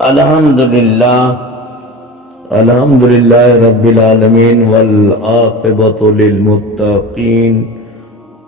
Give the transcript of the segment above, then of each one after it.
الحمدللہ رب العالمین والعاقبۃ للمتقین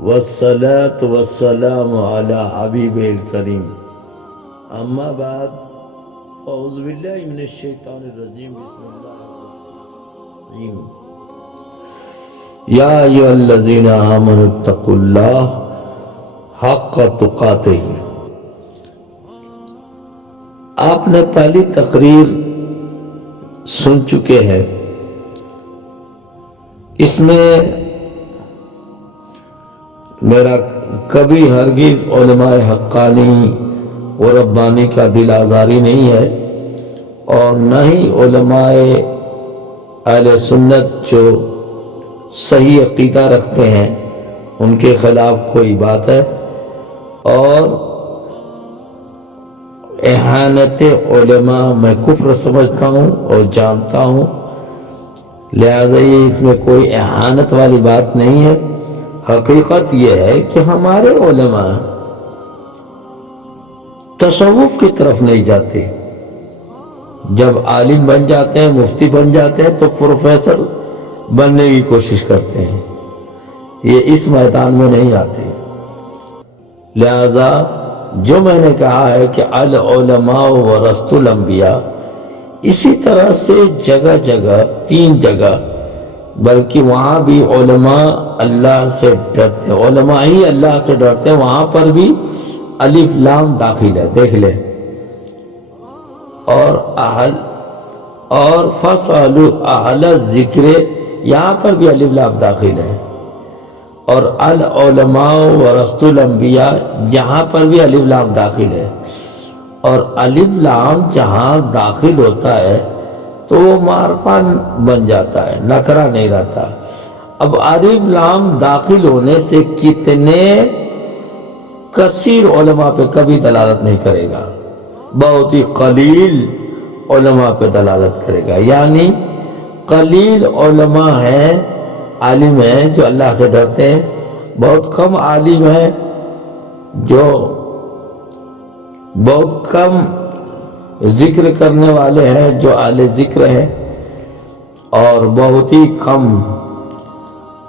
والصلاة والسلام علی حبیب الکریم اما بعد اعوذ باللہ من الشیطان الرجیم بسم اللہ الرحمن الرحیم یا ایھا الذین آمنوا اتقوا اللہ حق تقاتہ۔ آپ نے پہلی تقریر سن چکے ہیں، اس میں میرا کبھی ہرگز علماء حقانی و ربانی کا دل آزاری نہیں ہے، اور نہ ہی علماء اہل سنت جو صحیح عقیدہ رکھتے ہیں ان کے خلاف کوئی بات ہے، اور اہانت علماء میں کفر سمجھتا ہوں اور جانتا ہوں، لہذا یہ اس میں کوئی اہانت والی بات نہیں ہے۔ حقیقت یہ ہے کہ ہمارے علماء تصوف کی طرف نہیں جاتے، جب عالم بن جاتے ہیں، مفتی بن جاتے ہیں تو پروفیسر بننے کی کوشش کرتے ہیں، یہ اس میدان میں نہیں آتے۔ لہذا جو میں نے کہا ہے کہ العلماء ورثۃ الانبیاء، اسی طرح سے جگہ جگہ، تین جگہ، بلکہ وہاں بھی علماء اللہ سے ڈرتے ہیں، علماء ہی اللہ سے ڈرتے ہیں، وہاں پر بھی الف لام داخل ہے، دیکھ لیں، اور فَاسْأَلُوا أَهْلَ الذِّكْرِ، یہاں پر بھی الف لام داخل ہے، اور العلماء ورثۃ الانبیاء، یہاں پر بھی الف لام داخل ہے، اور الف لام جہاں داخل ہوتا ہے تو وہ معرفہ بن جاتا ہے، نکرہ نہیں رہتا۔ اب الف لام داخل ہونے سے کتنے کثیر علماء پہ کبھی دلالت نہیں کرے گا، بہت ہی قلیل علماء پہ دلالت کرے گا، یعنی قلیل علماء ہیں، عالم ہیں جو اللہ سے ڈرتے ہیں، بہت کم عالم ہیں جو بہت کم ذکر کرنے والے ہیں جو اہل ذکر ہیں، اور بہت ہی کم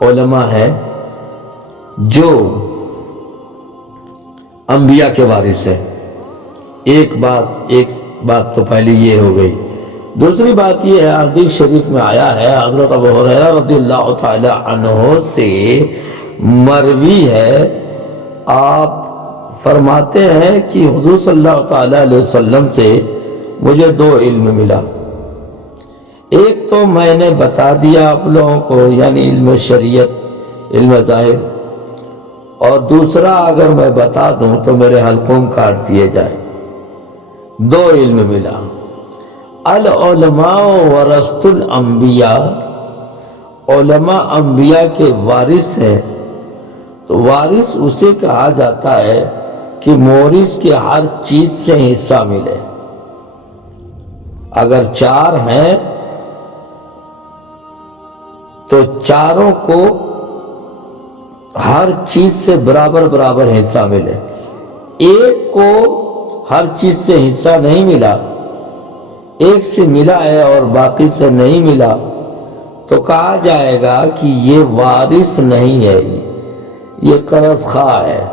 علماء ہیں جو انبیاء کے وارث ہیں۔ ایک بات تو پہلی یہ ہو گئی۔ دوسری بات یہ ہے، حدیث شریف میں آیا ہے، حضرت ابو ہریرہ رضی اللہ تعالی عنہ سے مروی ہے، آپ فرماتے ہیں کہ حضور صلی اللہ تعالی علیہ وسلم سے مجھے دو علم ملا، ایک تو میں نے بتا دیا آپ لوگوں کو، یعنی علم شریعت، علم ظاہر، اور دوسرا اگر میں بتا دوں تو میرے حلقوں کاٹ دیے جائیں۔ دو علم ملا، العلماء ورثۃ الانبیاء، علماء انبیاء کے وارث ہیں، تو وارث اسے کہا جاتا ہے کہ مورث کے ہر چیز سے حصہ ملے۔ اگر چار ہیں تو چاروں کو ہر چیز سے برابر برابر حصہ ملے، ایک کو ہر چیز سے حصہ نہیں ملا، ایک سے ملا ہے اور باقی سے نہیں ملا، تو کہا جائے گا کہ یہ وارث نہیں ہے، یہ قرض خواہ ہے،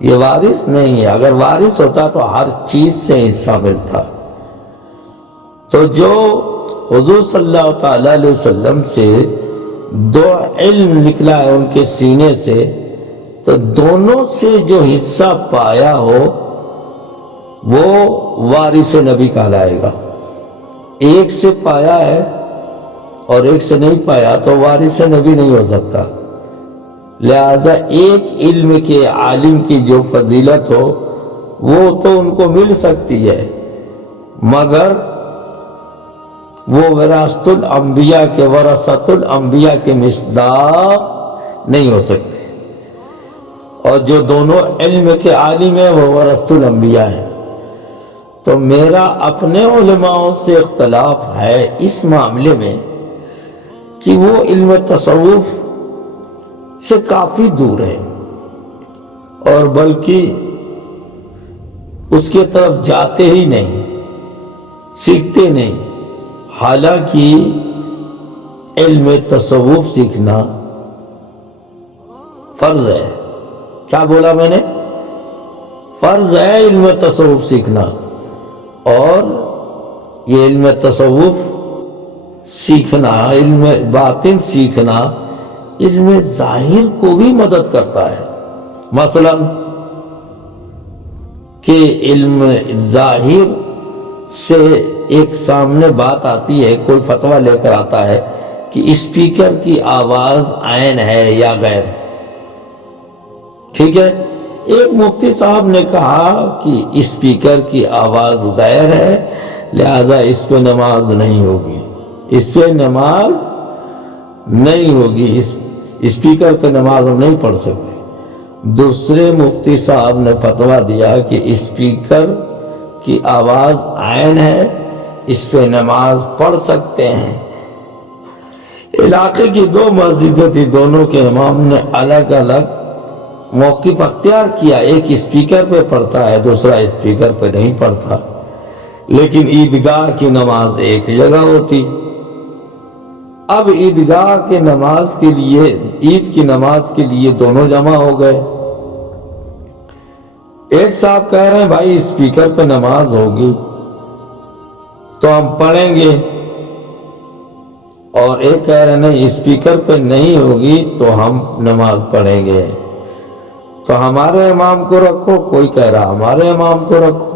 یہ وارث نہیں ہے۔ اگر وارث ہوتا تو ہر چیز سے حصہ ملتا۔ تو جو حضور صلی اللہ تعالی علیہ وسلم سے دو علم نکلا ہے ان کے سینے سے، تو دونوں سے جو حصہ پایا ہو وہ وارث نبی کہلائے گا۔ ایک سے پایا ہے اور ایک سے نہیں پایا تو وارث نبی نہیں ہو سکتا۔ لہذا ایک علم کے عالم کی جو فضیلت ہو وہ تو ان کو مل سکتی ہے، مگر وہ وراثت الانبیاء کے، ورثۃ الانبیاء کے مصداق نہیں ہو سکتے، اور جو دونوں علم کے عالم ہیں وہ ورثۃ الانبیاء ہیں۔ تو میرا اپنے علماء سے اختلاف ہے اس معاملے میں کہ وہ علم تصوف سے کافی دور ہے، اور بلکہ اس کے طرف جاتے ہی نہیں۔ سیکھتے نہیں، حالانکہ علم تصوف سیکھنا فرض ہے۔ کیا بولا میں نے؟ فرض ہے علم تصوف سیکھنا، اور یہ علم تصوف سیکھنا، علم باطن سیکھنا علم ظاہر کو بھی مدد کرتا ہے۔ مثلا کہ علم ظاہر سے ایک سامنے بات آتی ہے، کوئی فتویٰ لے کر آتا ہے کہ اسپیکر کی آواز عین ہے یا غیر، ٹھیک ہے؟ ایک مفتی صاحب نے کہا کہ اسپیکر کی آواز غیر ہے، لہذا اس پہ نماز نہیں ہوگی، اس پہ نماز نہیں ہوگی، اسپیکر پہ نماز ہم نہیں پڑھ سکتے۔ دوسرے مفتی صاحب نے فتویٰ دیا کہ اسپیکر کی آواز عین ہے، اس پہ نماز پڑھ سکتے ہیں۔ علاقے کی دو مسجدیں تھی، دونوں کے امام نے الگ الگ موقف اختیار کیا، ایک اسپیکر پہ پڑھتا ہے، دوسرا اسپیکر پہ نہیں پڑھتا، لیکن عیدگاہ کی نماز ایک جگہ ہوتی۔ اب عیدگاہ کے نماز کے لیے، عید کی نماز کے لیے دونوں جمع ہو گئے۔ ایک صاحب کہہ رہے ہیں بھائی اسپیکر پہ نماز ہوگی تو ہم پڑھیں گے، اور ایک کہہ رہے ہیں نہیں اسپیکر پہ نہیں ہوگی تو ہم نماز پڑھیں گے۔ تو ہمارے امام کو رکھو، کوئی کہہ رہا ہمارے امام کو رکھو۔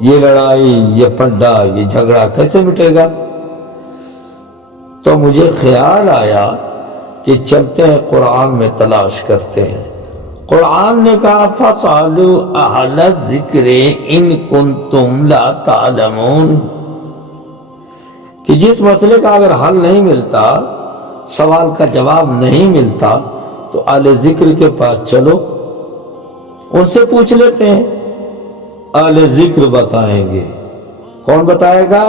یہ لڑائی، یہ پھڈا، یہ جھگڑا کیسے مٹے گا؟ تو مجھے خیال آیا کہ چلتے ہیں قرآن میں تلاش کرتے ہیں۔ قرآن نے کہا فَاسْأَلُوا أَهْلَ الذِّكْرِ إِن كُنتُمْ لَا تَعْلَمُونَ، کہ جس مسئلے کا اگر حل نہیں ملتا، سوال کا جواب نہیں ملتا، تو اہل ذکر کے پاس چلو، ان سے پوچھ لیتے ہیں، اہل ذکر بتائیں گے۔ کون بتائے گا؟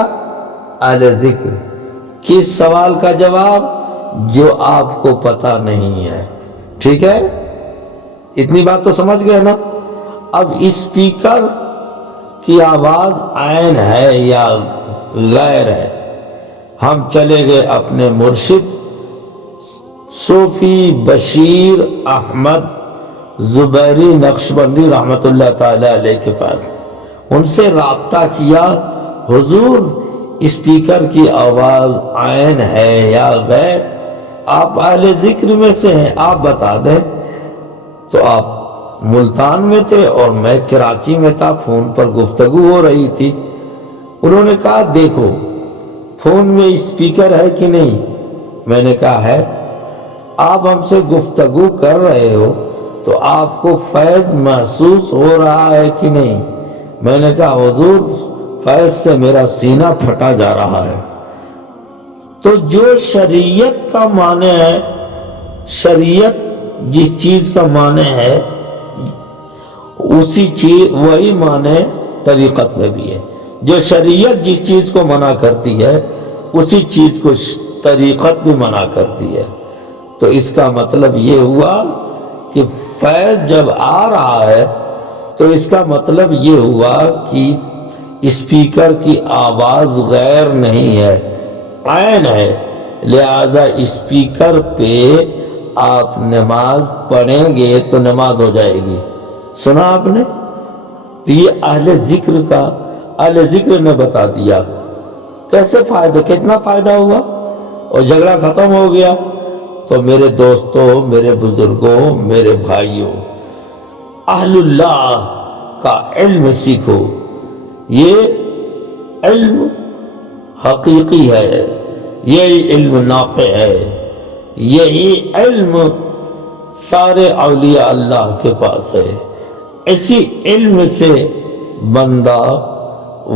اہل ذکر۔ کس سوال کا جواب؟ جو آپ کو پتہ نہیں ہے، ٹھیک ہے؟ اتنی بات تو سمجھ گئے نا؟ اب اسپیکر کی آواز عین ہے یا غیر ہے، ہم چلے گئے اپنے مرشد صوفی بشیر احمد زبیری نقشبندی رحمت اللہ تعالی علیہ کے پاس، ان سے رابطہ کیا، حضور اسپیکر کی آواز عین ہے یا غیر؟ آپ اہل ذکر میں سے ہیں، آپ بتا دیں۔ تو آپ ملتان میں تھے اور میں کراچی میں تھا، فون پر گفتگو ہو رہی تھی۔ انہوں نے کہا دیکھو فون میں اسپیکر ہے کہ نہیں؟ میں نے کہا ہے۔ آپ ہم سے گفتگو کر رہے ہو تو آپ کو فیض محسوس ہو رہا ہے کہ نہیں؟ میں نے کہا حضور فیض سے میرا سینہ پھٹا جا رہا ہے۔ تو جو شریعت کا معنی ہے، شریعت جس چیز کا معنی ہے اسی چیز وہی معنی طریقت میں بھی ہے۔ جو شریعت جس چیز کو منع کرتی ہے اسی چیز کو طریقت بھی منع کرتی ہے۔ تو اس کا مطلب یہ ہوا کہ فیض جب آ رہا ہے تو اس کا مطلب یہ ہوا کہ اسپیکر کی آواز غیر نہیں ہے، عین ہے، لہذا اسپیکر پہ آپ نماز پڑھیں گے تو نماز ہو جائے گی۔ سنا آپ نے؟ تو یہ اہل ذکر کا، اہل ذکر نے بتا دیا۔ کیسے فائدہ، کتنا فائدہ ہوا اور جھگڑا ختم ہو گیا۔ تو میرے دوستوں، میرے بزرگوں، میرے بھائیوں، اہل اللہ کا علم سیکھو۔ یہ علم حقیقی ہے، یہی علم نافع ہے، یہی علم سارے اولیاء اللہ کے پاس ہے۔ اسی علم سے بندہ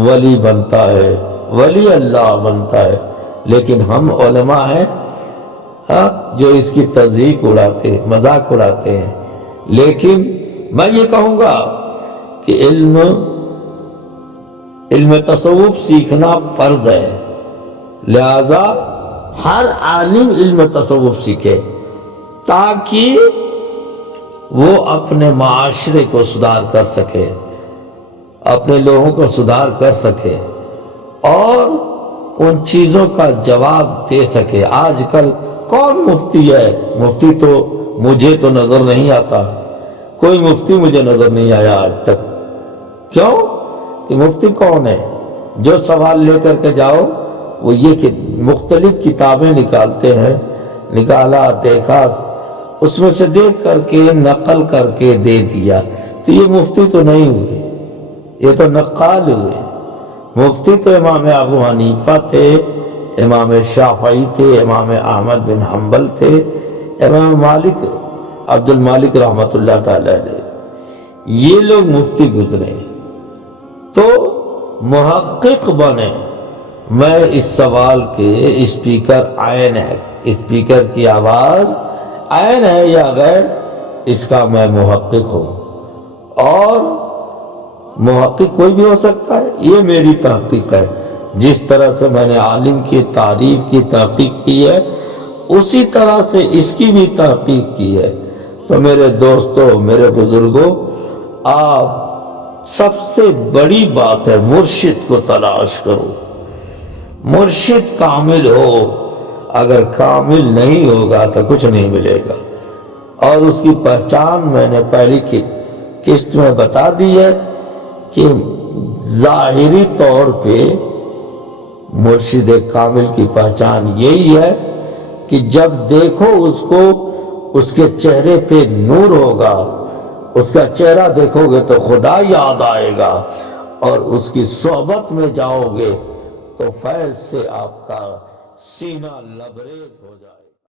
ولی بنتا ہے، ولی اللہ بنتا ہے۔ لیکن ہم علماء ہیں جو اس کی تضحیک اڑاتے، مذاق اڑاتے ہیں۔ لیکن میں یہ کہوں گا کہ علم تصوف سیکھنا فرض ہے، لہذا ہر عالم علم تصوف سیکھے تاکہ وہ اپنے معاشرے کو سدھار کر سکے، اپنے لوگوں کو سدھار کر سکے۔ اور ان چیزوں کا جواب دے سکے۔ آج کل کون مفتی ہے؟ مفتی تو مجھے تو نظر نہیں آتا، کوئی مفتی مجھے نظر نہیں آیا آج تک۔ کیوں کہ مفتی کون ہے؟ جو سوال لے کر کے جاؤ وہ یہ کہ مختلف کتابیں نکالتے ہیں، نکالا دیکھا، اس میں سے دیکھ کر کے نقل کر کے دے دیا، تو یہ مفتی تو نہیں ہوئے، یہ تو نقال ہوئے۔ مفتی تو امام ابو حنیفہ تھے، امام شافعی تھے، امام احمد بن حنبل تھے، امام مالک عبد المالک رحمۃ اللہ تعالی علیہ، یہ لوگ مفتی گزرے تو محقق بنے۔ میں اس سوال کے اسپیکر عین ہے، اسپیکر کی آواز عین ہے یا غیر، اس کا میں محقق ہوں، اور محقق کوئی بھی ہو سکتا ہے، یہ میری تحقیق ہے۔ جس طرح سے میں نے عالم کی تعریف کی تحقیق کی ہے، اسی طرح سے اس کی بھی تحقیق کی ہے۔ تو میرے دوستو، میرے بزرگوں، آپ سب سے بڑی بات ہے مرشد کو تلاش کرو۔ مرشد کامل ہو، اگر کامل نہیں ہوگا تو کچھ نہیں ملے گا، اور اس کی پہچان میں نے پہلی قسط میں بتا دی ہے کہ ظاہری طور پہ مرشد کامل کی پہچان یہی ہے کہ جب دیکھو اس کو، اس کے چہرے پہ نور ہوگا، اس کا چہرہ دیکھو گے تو خدا یاد آئے گا، اور اس کی صحبت میں جاؤ گے تو فیض سے آپ کا سینہ لبریز ہو جائے۔